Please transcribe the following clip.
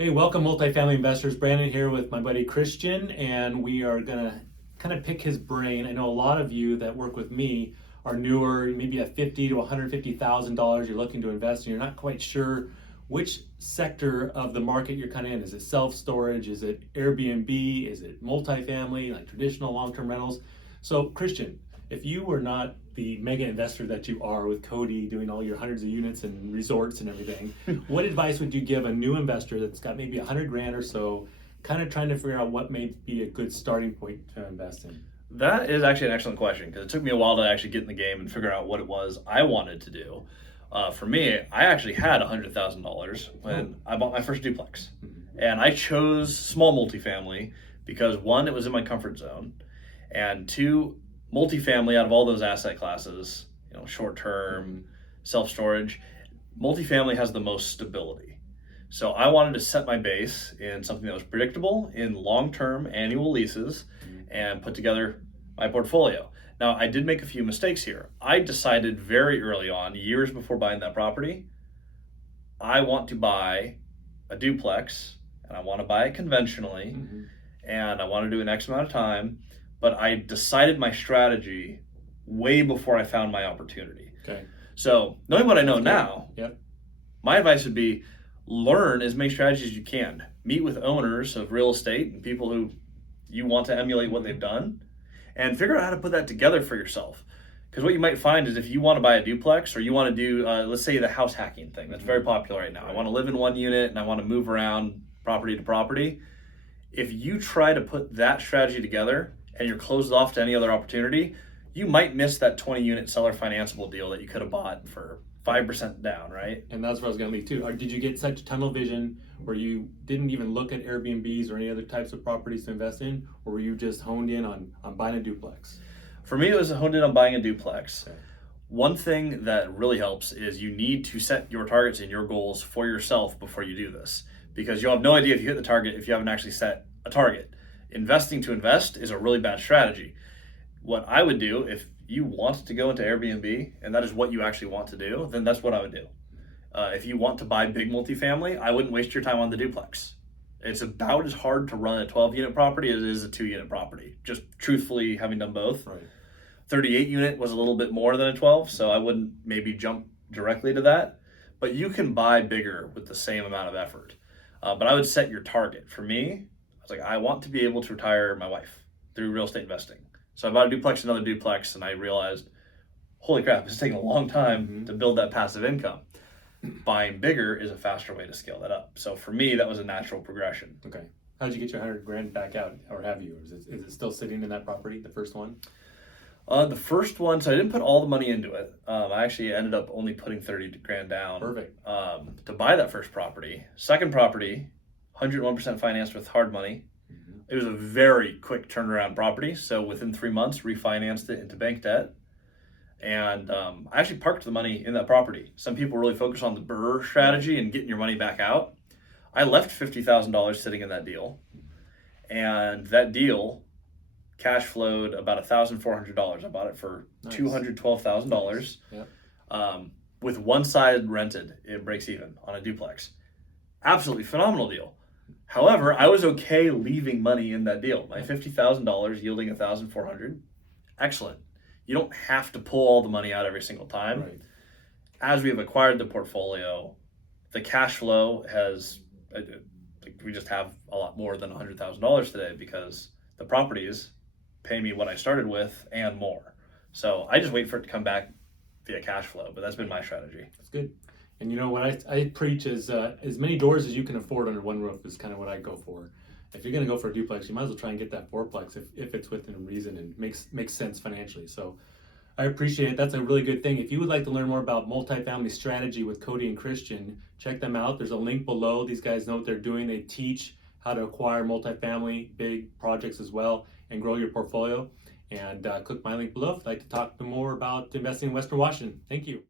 Hey, welcome multifamily investors. Brandon here with my buddy Christian, and we are gonna kind of pick his brain. I know a lot of you that work with me are newer, maybe at $50 to $150,000 you're looking to invest, and you're not quite sure which sector of the market you're kind of in. Is it self-storage? Is it Airbnb? Is it multifamily, like traditional long-term rentals? So Christian, if you were not the mega investor that you are with Cody doing all your hundreds of units and resorts and everything, what advice would you give a new investor that's got maybe 100 grand or so, kind of trying to figure out what may be a good starting point to invest in? That is actually an excellent question because it took me a while to actually get in the game and figure out what it was I wanted to do. For me, I actually had $100,000 when I bought my first duplex. And I chose small multifamily because one, it was in my comfort zone, and two, multifamily out of all those asset classes, short term, self storage, multifamily has the most stability. So I wanted to set my base in something that was predictable in long term annual leases and put together my portfolio. Now, I did make a few mistakes here. I decided very early on, years before buying that property, I want to buy a duplex and I want to buy it conventionally and I want to do an X amount of time, but I decided my strategy way before I found my opportunity. Okay. So, knowing what I know now, Yep. my advice would be learn as many strategies as you can. Meet with owners of real estate and people who you want to emulate what they've done, and figure out how to put that together for yourself. Because what you might find is if you want to buy a duplex or you want to do, let's say, the house hacking thing that's very popular right now. I want to live in one unit and I want to move around property to property. If you try to put that strategy together and you're closed off to any other opportunity, you might miss that 20 unit seller financeable deal that you could have bought for 5% down, right? And that's where I was going to lead too. Or did you get such tunnel vision where you didn't even look at Airbnbs or any other types of properties to invest in, or were you just honed in on buying a duplex? For me, it was honed in on buying a duplex. Okay. One thing that really helps is you need to set your targets and your goals for yourself before you do this, because you'll have no idea if you hit the target if you haven't actually set a target. Investing to invest is a really bad strategy. What I would do, if you want to go into Airbnb and that is what you actually want to do, then that's what I would do. If you want to buy big multifamily, I wouldn't waste your time on the duplex. It's about as hard to run a 12 unit property as it is a 2 unit property, just truthfully having done both. Right. 38 unit was a little bit more than a 12, so I wouldn't maybe jump directly to that. But you can buy bigger with the same amount of effort. But I would set your target. For me, I was like, I want to be able to retire my wife through real estate investing. So I bought a duplex, another duplex, and I realized, holy crap, it's taking a long time to build that passive income. Buying bigger is a faster way to scale that up. So for me, that was a natural progression. Okay. How did you get your 100 grand back out, or have you? Is it still sitting in that property, the first one? The first one, so I didn't put all the money into it. I actually ended up only putting 30 grand down. Perfect. To buy that first property. Second property, 101% financed with hard money. It was a very quick turnaround property. So within 3 months, refinanced it into bank debt. And I actually parked the money in that property. Some people really focus on the BRRRR strategy and getting your money back out. I left $50,000 sitting in that deal. And that deal cash flowed about $1,400. I bought it for $212,000. Yep. With one side rented, it breaks even on a duplex. Absolutely phenomenal deal. However, I was okay leaving money in that deal. My $50,000 yielding $1,400. Excellent. You don't have to pull all the money out every single time. Right. As we have acquired the portfolio, the cash flow has, we just have a lot more than $100,000 today because the properties pay me what I started with and more. So I just wait for it to come back via cash flow, but that's been my strategy. That's good. And what I preach is as many doors as you can afford under one roof is kind of what I go for. If you're going to go for a duplex, you might as well try and get that fourplex if it's within reason and makes sense financially. So I appreciate it. That's a really good thing. If you would like to learn more about multifamily strategy with Cody and Christian, check them out. There's a link below. These guys know what they're doing. They teach how to acquire multifamily, big projects as well, and grow your portfolio. And click my link below if you'd like to talk more about investing in Western Washington. Thank you.